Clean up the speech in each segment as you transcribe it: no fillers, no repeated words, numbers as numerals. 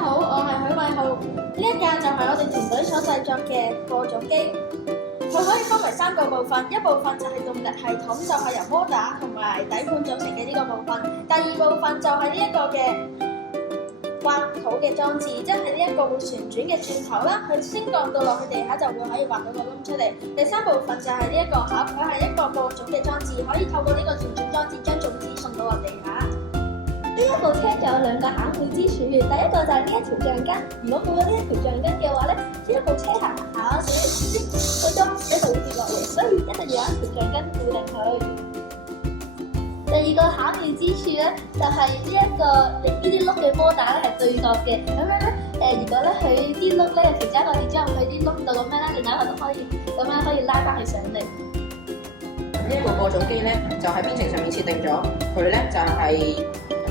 好，我係許偉浩。呢一架就係我哋團隊所製作嘅播種機，佢可以分為3個部分，一部分就係動力系統，就係由摩打同埋底盤組成嘅呢個部分；第二部分就係呢一個嘅挖土嘅裝置，即係呢一個會旋轉嘅鑽頭啦，佢升降到落去地下就會可以挖到個窿出嚟。第3部分就係呢一個盒，佢係一個播種嘅裝置，可以透過呢個旋轉裝置將種子送到落地下。呢一部車仲有2個巧妙之處，第一個就係呢一條橡筋，如果冇咗呢一條橡筋嘅話咧，呢一部車行下個裝置就會跌落嚟，所以一定要有一條橡筋固定佢。第2個巧妙之處咧，就係呢啲轆嘅摩打咧係對角嘅，咁樣咧如果咧佢啲轆咧其中一個跌咗入去啲轆度咁樣咧，另一個都可以咁樣可以拉翻佢上嚟。呢一部播種機咧，就喺編程上面設定咗，佢咧就係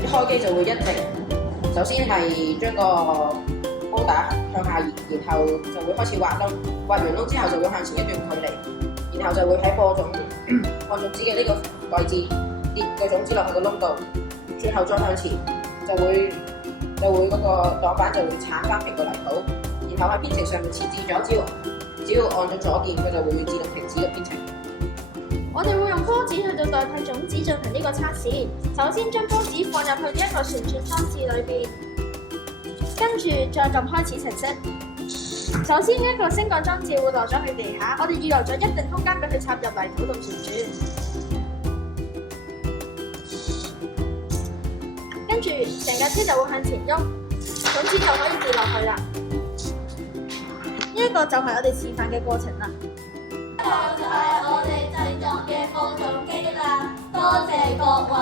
一開機就會一直，首先係將個摩打向下移，然後就會開始挖窿，挖完窿之後就會向前一段距離，然後就會喺播種子嘅呢個位置跌個種子落去個窿度，最後再向前就會嗰個擋板就會鏟翻平個泥土，然後喺編程上面設置咗，只要按咗左鍵，佢就會自動停止個編程。我哋會用波子去到代替種子進行呢個測試。首先將波子放入去呢一個旋轉裝置裏邊，跟住再撳開始程式。首先一個升降裝置會落咗去地下，我哋預留咗一定空間俾佢插入泥土度旋轉。跟住成架車就會向前喐，種子就可以跌落去啦。呢一個就係我哋示範嘅過程啦。呢個就係我哋製作嘅播種機啦，多謝各位。